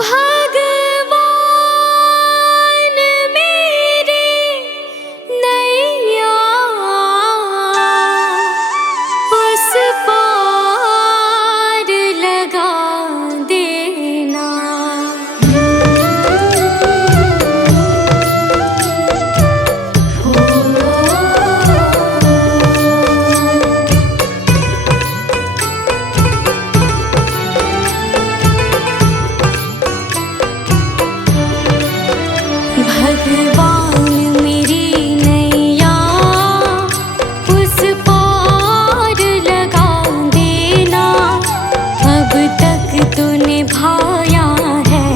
भगवान मेरी नैया उस पार लगा देना। भगवान मेरी नैया उस पार लगा देना। अब तक तो निभाया है,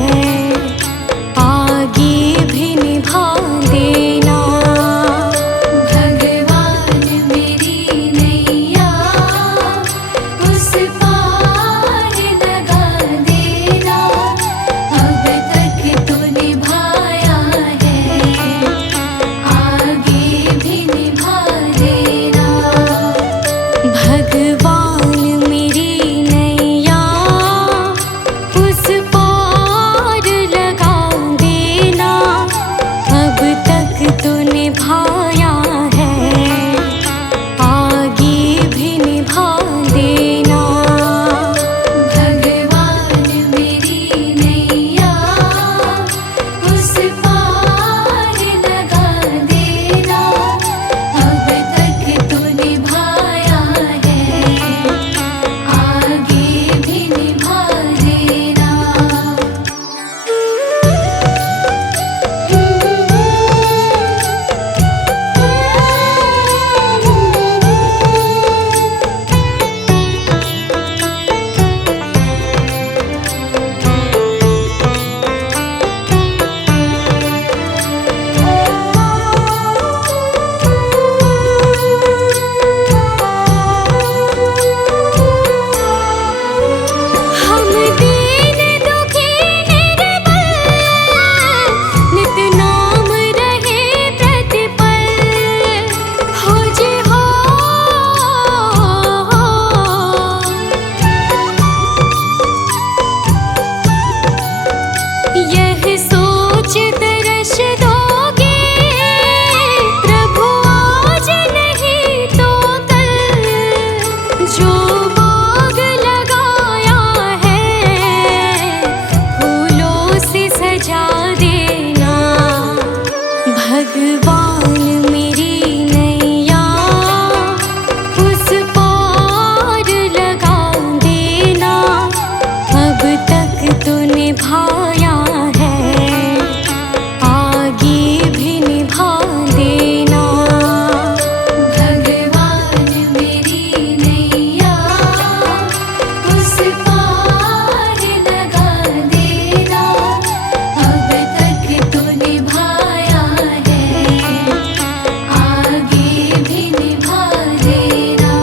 आगे भी निभा देना। भगवान मेरी नैया उस पार लगा देना। अब तक तो निभाया है, आगे भी निभा देना। भगवान मेरी नैया उस पार लगा देना। अब तक तो निभाया है, आगे भी निभा देना। भगवान मेरी नैया उस पार लगा देना। अब तक तो निभाया है, आगे भी निभा देना। हम दीन दुखी निर्बल, नित नाम रहे प्रतिपल। हो जी हो, यह सोच तरस दोगे प्रभु आज नहीं तो कल। जो बाग लगाया है फूलों से सजा देना। भगवान मेरी नैया उस पार लगा देना। अब तक तो निभाया है, आगे भी निभा देना। भगवान मेरी नैया उस पार लगा देना। अब तक तो निभाया है, आगे भी निभा देना।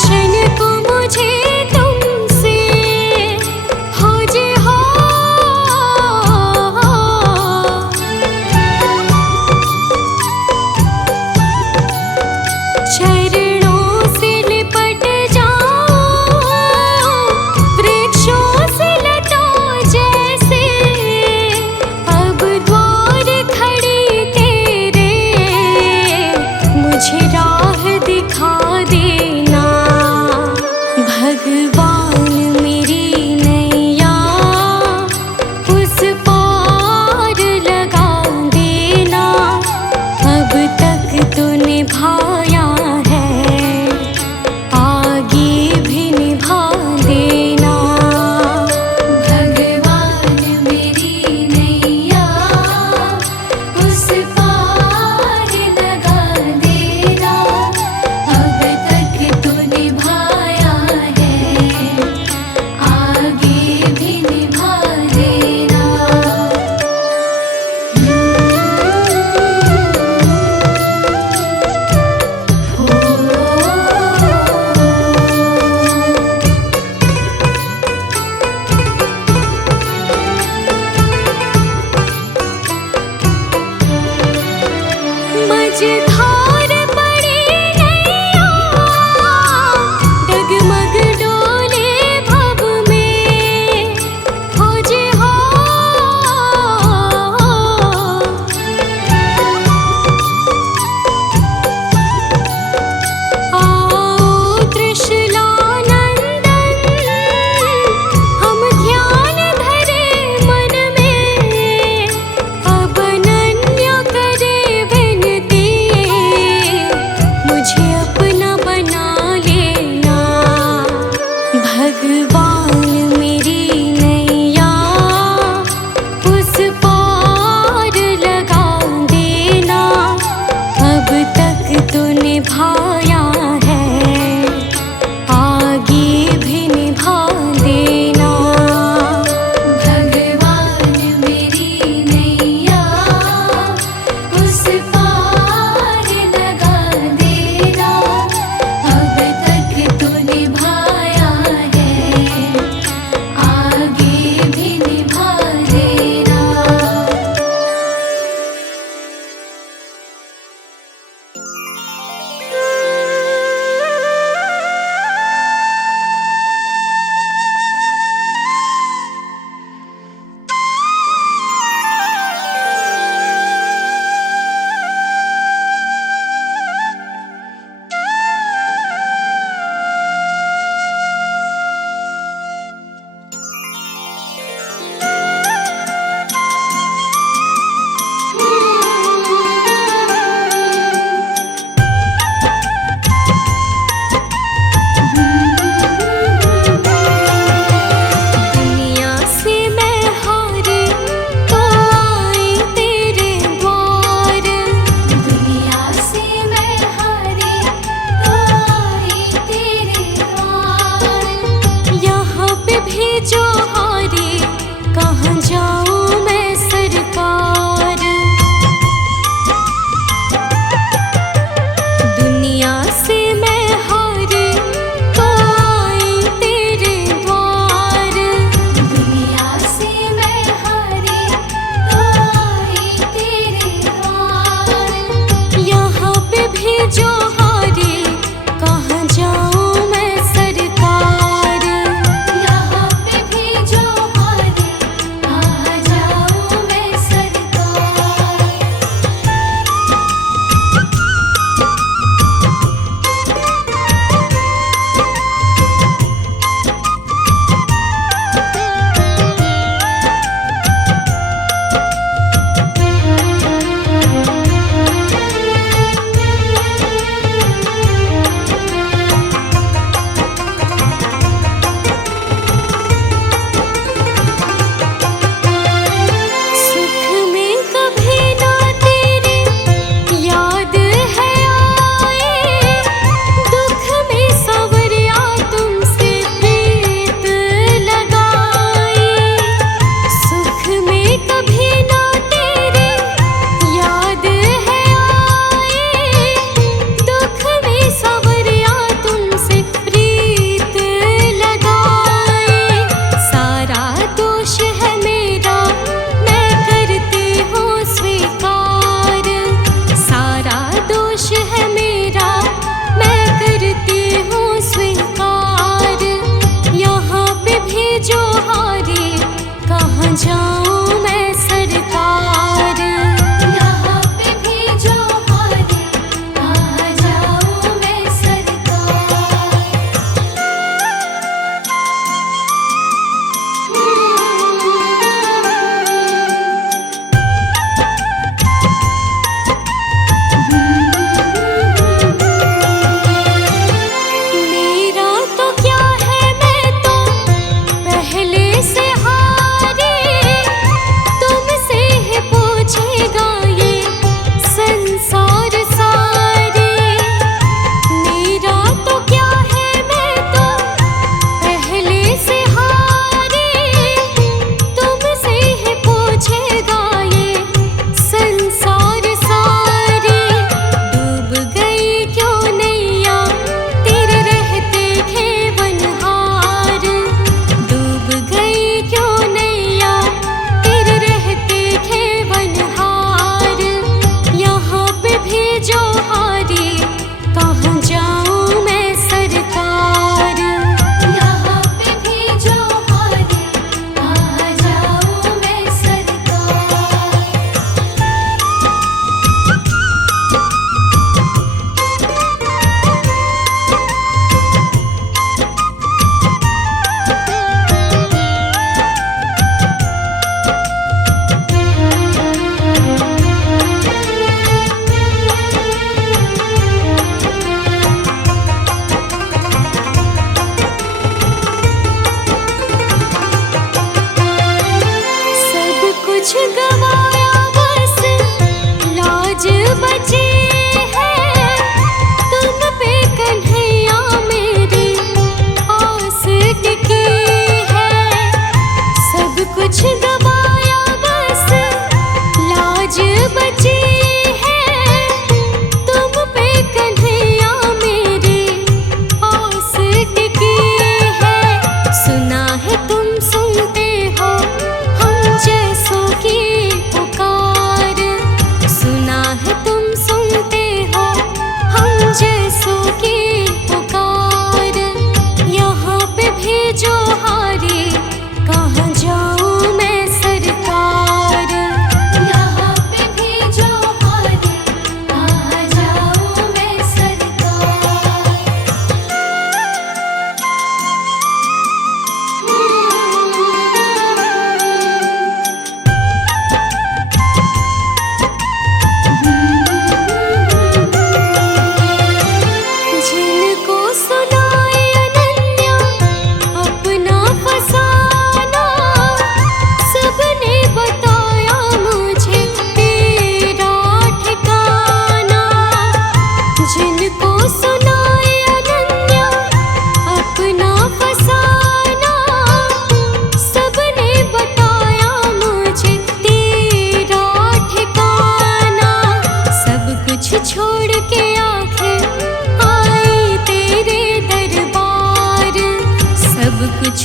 दर्शन को मुझे तुमसे हो जे हो। चरणों से लिपट जाऊं वृक्षों से लटों जैसे, अब द्वार खड़ी तेरे मुझे राह दिखा देना।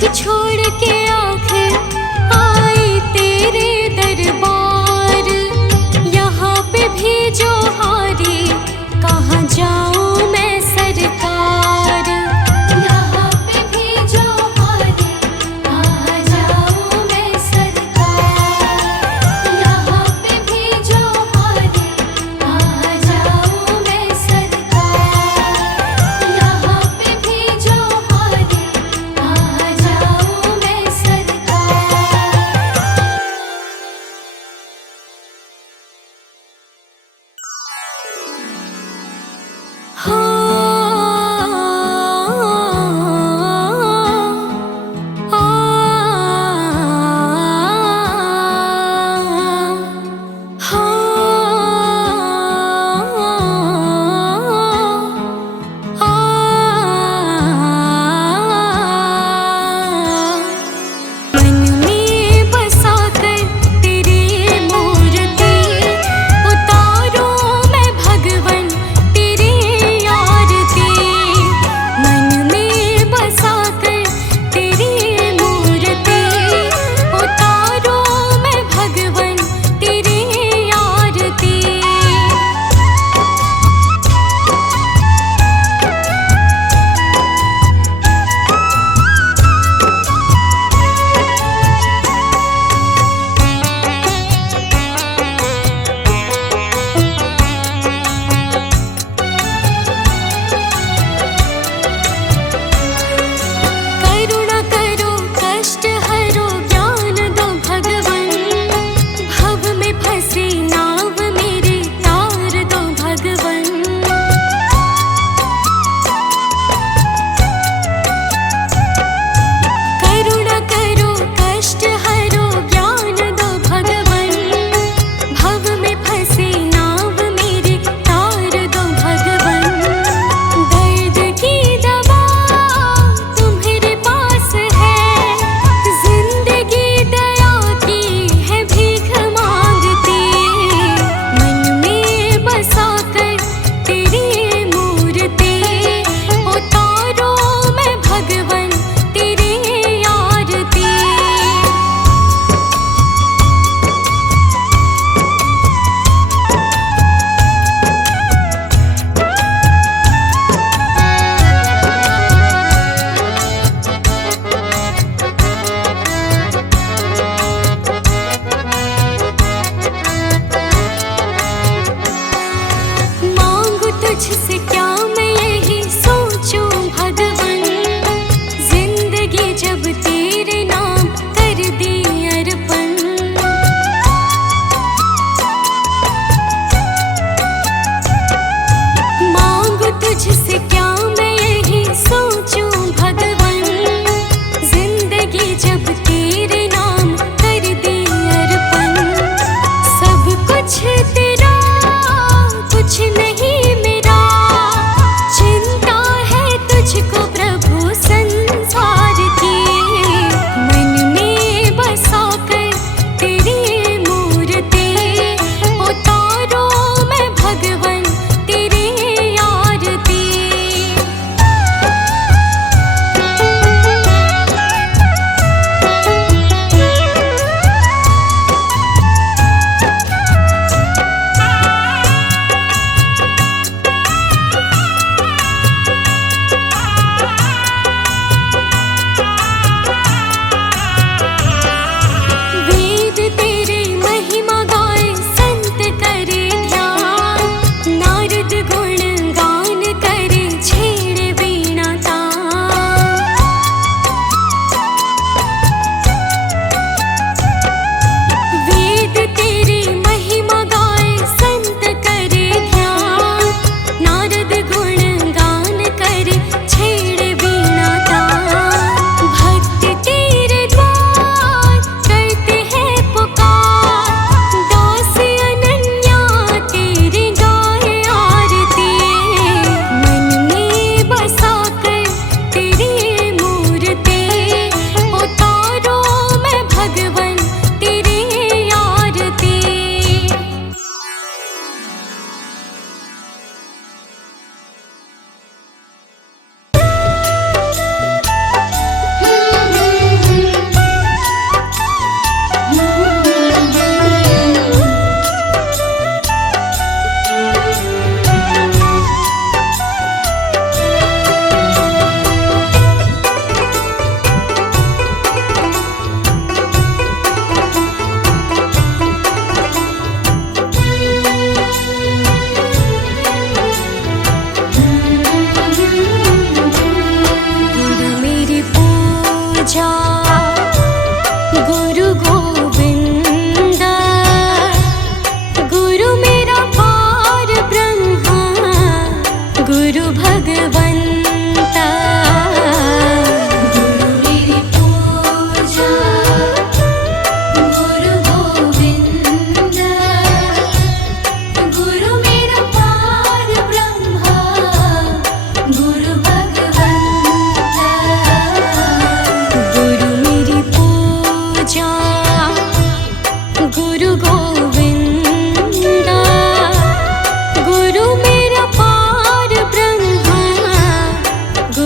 कुछ छोड़ के आखिर आई तेरे दरबार। यहाँ पे भी जो हारी, कहाँ जाऊँ मैं सरकार। यहाँ पे भी जो हारी, कहाँ जाऊँ मैं सरकार। यहाँ पे भी जो हारी, कहाँ जाऊँ मैं सरकार। यहाँ पे भी जो हारी, कहाँ जाऊँ मैं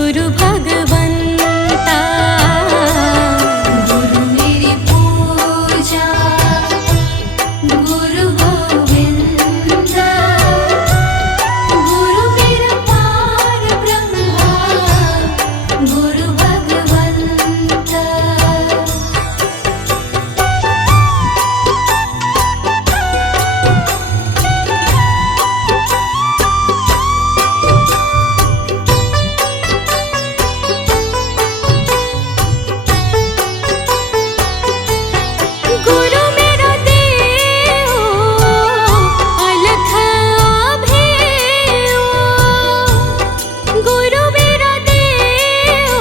गुरु भगवंता। गुरु मेरी पूजा गुरु गोविंदा, गुरु मेरा पार ब्रह्मा गुरु भगवंता। गुरु मेरा देव अलख आभेओ, गुरु मेरा देव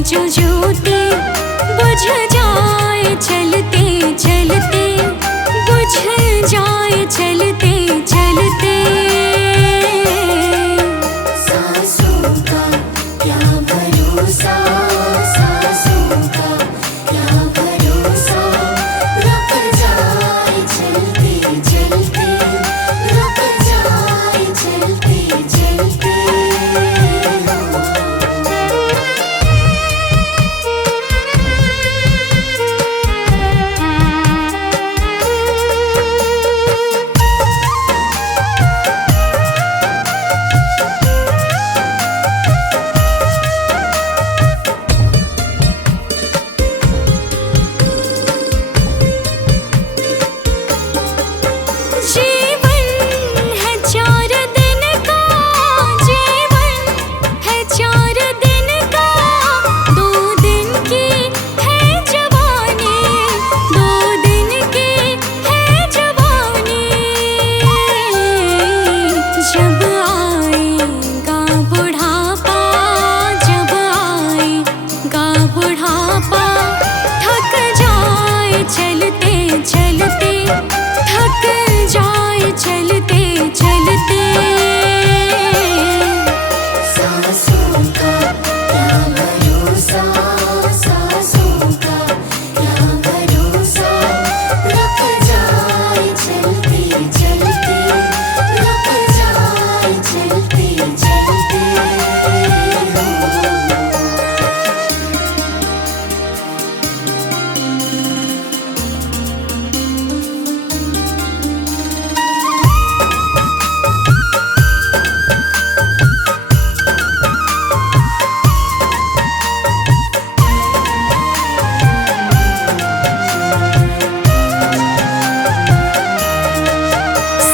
जो ज्योति बुझ जाए चलते चलते, बुझ जाए चलते चलते। सांसों का क्या भरोसा, सांसों का क्या भरोसा, रुक जाए चलते चलते, रुक जाए चलते चलते। जीवन है 4 दिन का, जीवन है 4 दिन का, 2 दिन की है जवानी, 2 दिन की है जवानी। जब आएगा बुढ़ापा, जब आएगा बुढ़ापा, थक जाए चलते चलते, थक जाए चलते चलते। सांसों का क्या भरोसा, सांसों का क्या भरोसा, रुक जाए चलते चलते, रुक जाए चलते चलते।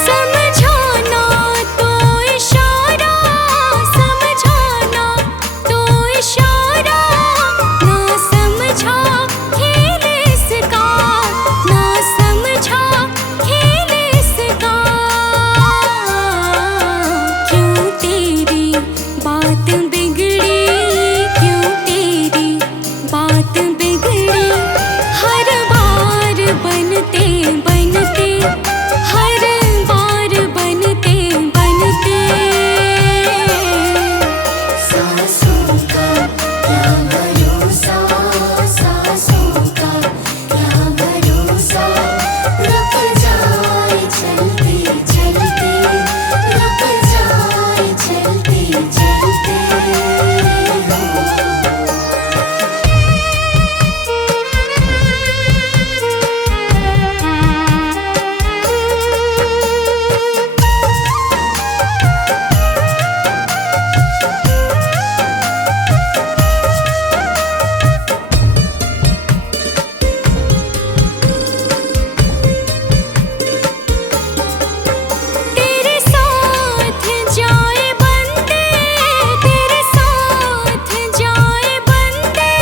समझाना तो इशारा, समझाना तो इशारा, ना समझा खेल इसका, ना समझा खेल इसका। क्यों तेरी बात बिगड़ी, क्यों तेरी बात बिगड़ी, हर बार बनते बनते, हर बार बनते बनते। सांसों का क्या भरोसा, सांसों का क्या भरोसा, रुक जाए चलते चलते, रुक जाए चलते चलते। तेरे साथ जाए बंदे, तेरे साथ जाए बंदे,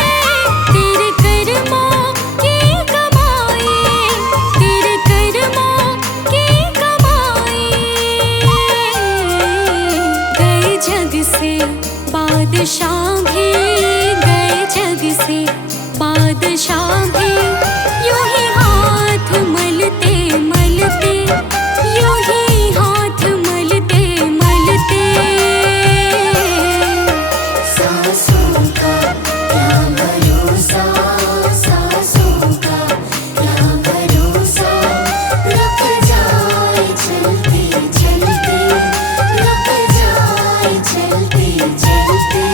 तेरे कर्मों की कमाई, तेरे कर्मों की कमाई। गए जग से बादशाह भी, गए जग से बादशाह भी, यूं ही हाथ मलते मलते, यूं ही हाथ मलते मलते। सांसों का क्या भरोसा, सांसों का क्या भरोसा, रुक जाए चलते चलते, रुक जाए चलते चलते।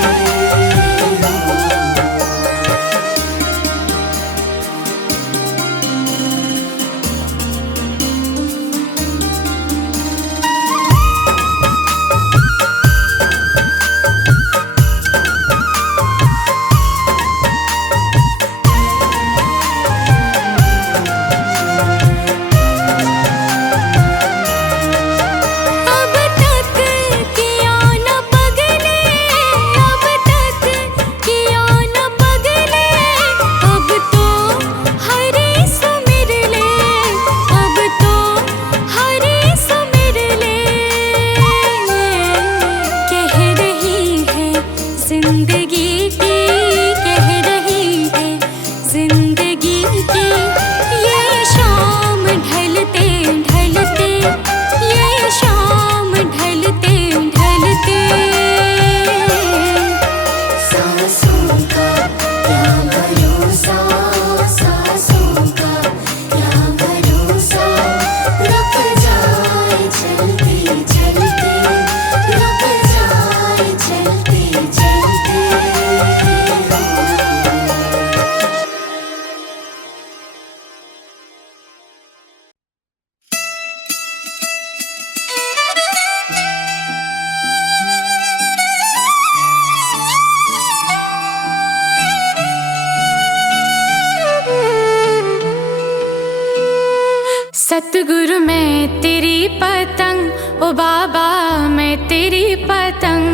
सतगुरु मैं तेरी पतंग, ओ बाबा मैं तेरी पतंग।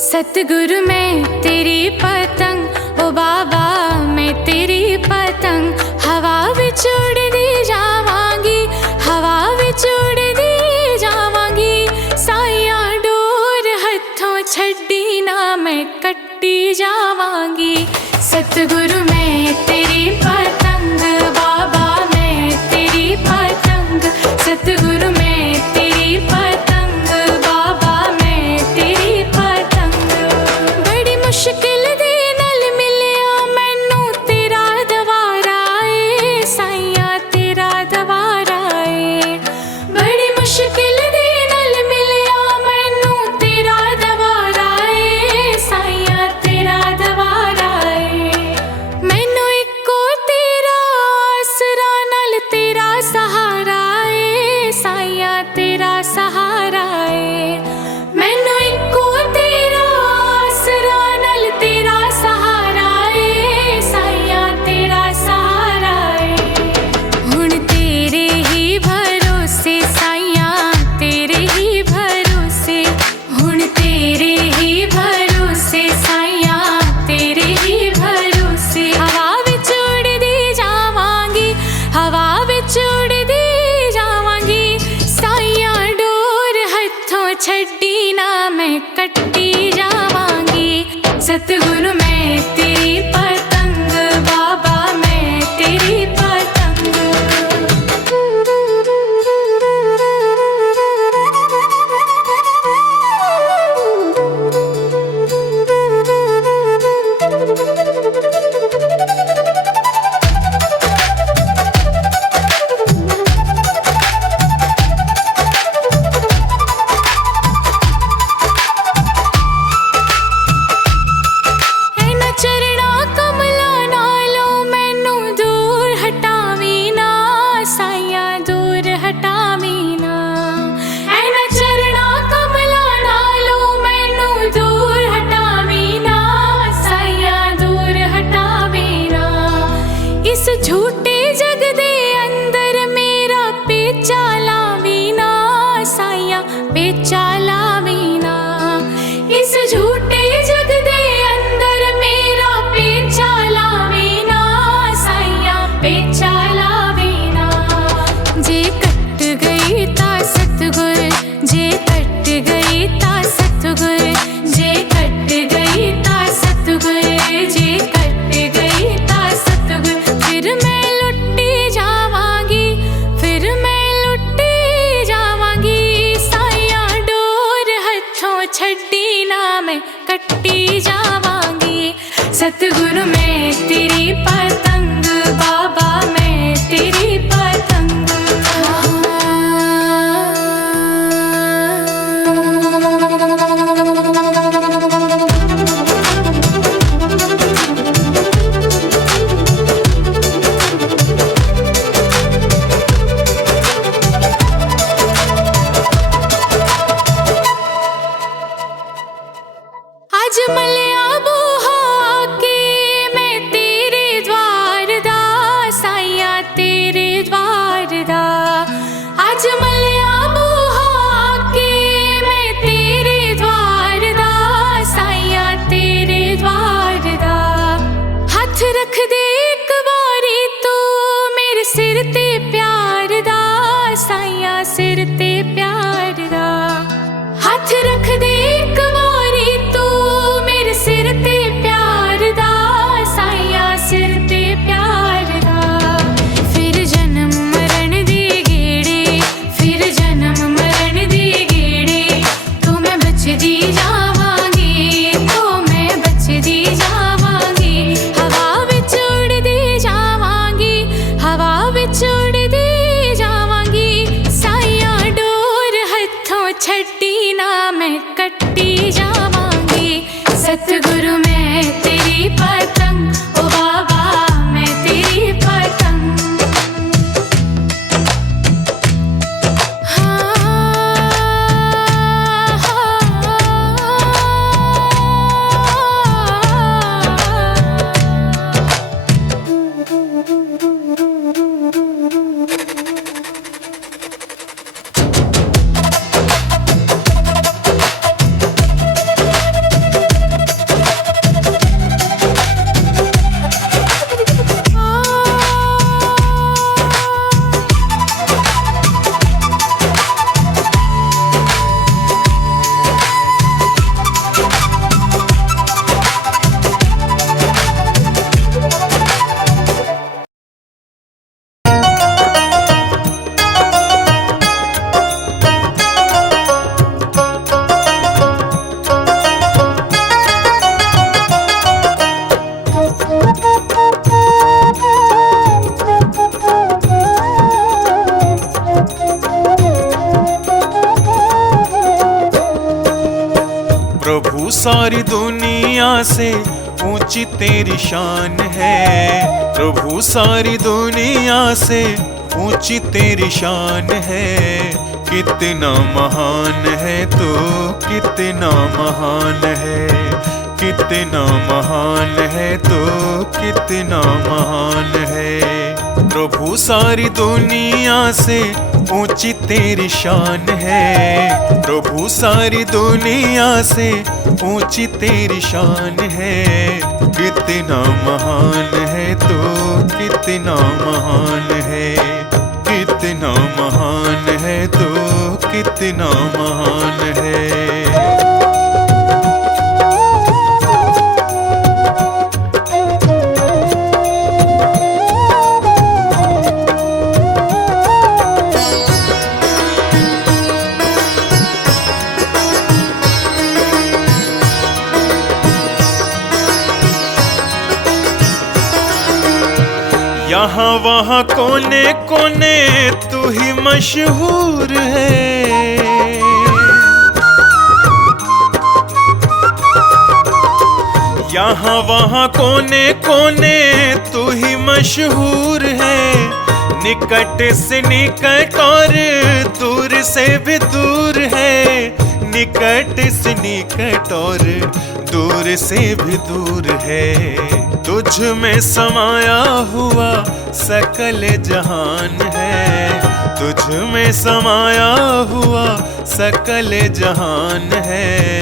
सतगुरु मैं तेरी पतंग, ओ बाबा मैं तेरी पतंग। हवा विच उड़दी जावांगी, हवा विच उड़दी जावांगी। साइया डोर हथों छड्डी ना मैं कट्टी जावांगी। सतगुरु मैं तेरी पतंग, बाबा मैं तेरी पतंग। सतगुरु मैं तेरी पतंग, बाबा मैं तेरी पतंग। बड़ी मुश्किल दे नाल मिलिया मैनू तेरा दवारा ए, साइया तेरा दवारा ए। बड़ी मुश्किल दे नाल मिलिया मैनू तेरा दवारा ए, साइया तेरा दवारा ए। मैनू इको तेरा आसरा नाल तेरा सहारा ए, साइया तेरा सहारा ए। मैनू इको तेरा आसरा नाल तेरा सहारा ए, साइया तेरा सहारा ए। हुण तेरे ही भरोसे साइया तेरे ही भरोसे। हुण तेरे ही भरोसे साइया तेरे ही भरोसे। हवा विच उड़दी जावांगी, हवा विच उड़दी जावांगी। साइया डोर हथों छड्डी ना मैं कट्टी जावांगी। सतगुरु मैं तेरी पतंग, बाबा मैं तेरी पतंग। ऐना चरणा कमला नालों मैनू दूर हटावी ना, साइया दूर हटावी ना। ऐना चरणा कमला नालों मैनू दूर हटावी ना, साइया दूर हटावी ना। इस झूठे जग दे अंदर मेरा पेचा लावी ना, साइया पेचा लावी ना। इस झूठे जग दे अंदर मेरा पेचा लावी ना, साइया पेचा लावी ना। जे कट गई ता सतगुर, जे कट गई ता सतगुर। जे कट गई ता सतगुर, जे कट गई ता सतगुर। फिर मैं लुट्टी जावांगी, फिर मैं लुट्टी जावांगी। साइया डोर हथों छड्डी ना मैं कट्टी जावांगी। सतगुरु मैं तेरी पतंग, बाबा मैं तेरी पतंग। आज मलिया बूहा के मैं तेरे द्वार दा, साइया तेरे द्वार दा। आज मलिया बूहा के मैं तेरे द्वार दा, साइया तेरे द्वार दा। हथ रख दे एक बारी तू मेरे सिर ते प्यार दा, साइया सिर ते प्यार दा। हथ रख दे एक बारी तू मेरे सिर ते प्यार दा, साइया सिर ते प्यार दा। फिर जन्म मरण दे गेड़े, फिर जन्म मरण दे गेड़े। तो मैं बचदी जावांगी, तो मैं बचदी जावांगी। हवा विच उड़दी जावांगी, हवा विच उड़दी जावांगी। साइया डोर हथों छड्डी ना मैं कट्टी जावांगी। सतगुरु मैं तेरी पतंग, ओ बाबा मैं तेरी पतंग। हाँ, हाँ, हाँ। दुनिया से ऊंची तेरी शान है। प्रभु सारी दुनिया से ऊंची तेरी शान है। कितना महान है तो कितना महान है, कितना महान है तो कितना महान है। प्रभु सारी दुनिया से ऊंची तेरी शान है। प्रभु सारी दुनिया से ऊंची तेरी शान है। कितना महान है तो कितना महान है, कितना महान है तो कितना महान है। यहाँ वहाँ कोने कोने तू ही मशहूर है। यहाँ वहाँ कोने कोने तू ही मशहूर है। निकट से निकट और दूर से भी दूर है। निकट से निकट और दूर से भी दूर है। तुझ में समाया हुआ सकल जहान है। तुझ में समाया हुआ सकल जहान है।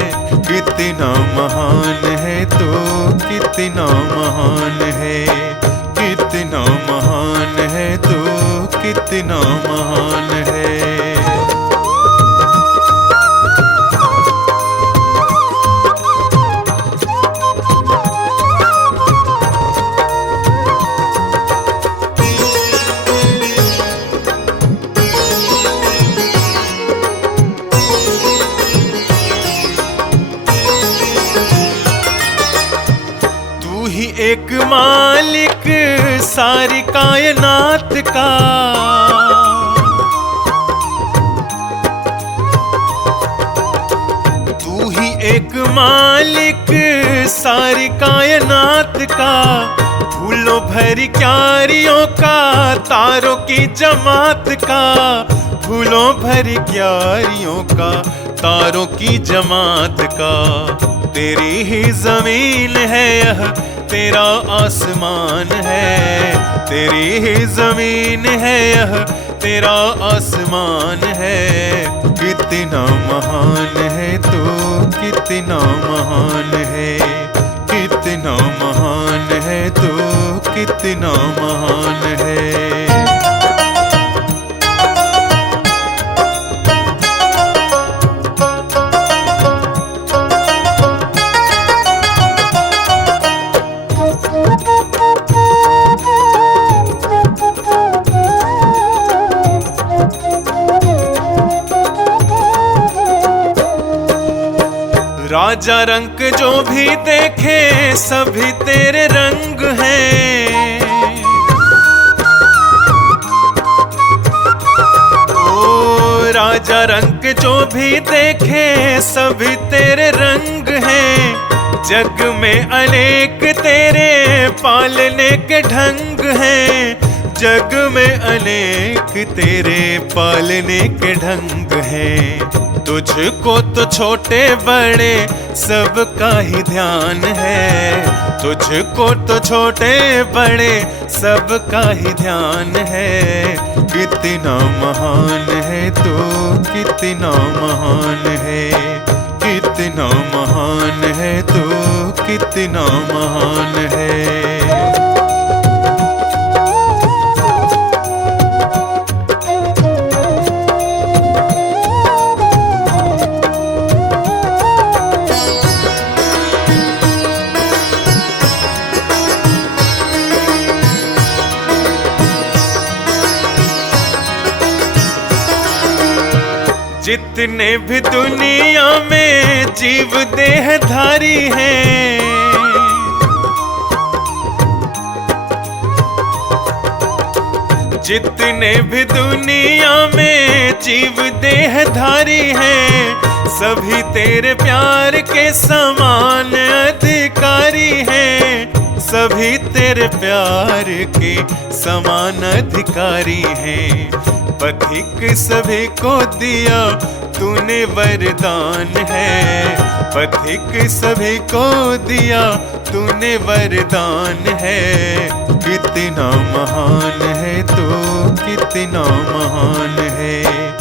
कितना महान है तो कितना महान है, कितना महान है तो कितना महान है। एक मालिक सारी कायनात का, तू ही एक मालिक सारी कायनात का। फूलों भरी क्यारियों का, तारों की जमात का। फूलों भरी क्यारियों का, तारों की जमात का। तेरी ही जमीन है यह, तेरा आसमान है। तेरी ही जमीन है यह, तेरा आसमान है। कितना महान है तो कितना महान है, कितना महान है तो कितना महान है। राजा रंग जो भी देखे सभी तेरे रंग हैं। ओ राजा रंग जो भी देखे सभी तेरे रंग हैं। जग में अनेक तेरे पालने के ढंग हैं। जग में अनेक तेरे पालने के ढंग हैं। तुझको तो छोटे बड़े सबका ही ध्यान है। तुझको तो छोटे बड़े सबका ही ध्यान है। कितना महान है तो कितना महान है, कितना महान है तो कितना महान है। जितने भी दुनिया में जीव देहधारी हैं, जितने भी दुनिया में जीव देहधारी हैं, सभी तेरे प्यार के समान अधिकारी हैं। सभी तेरे प्यार के समान अधिकारी हैं। पथिक सभी को दिया तूने वरदान है। पथिक सभी को दिया तूने वरदान है। कितना महान है तू, कितना महान है।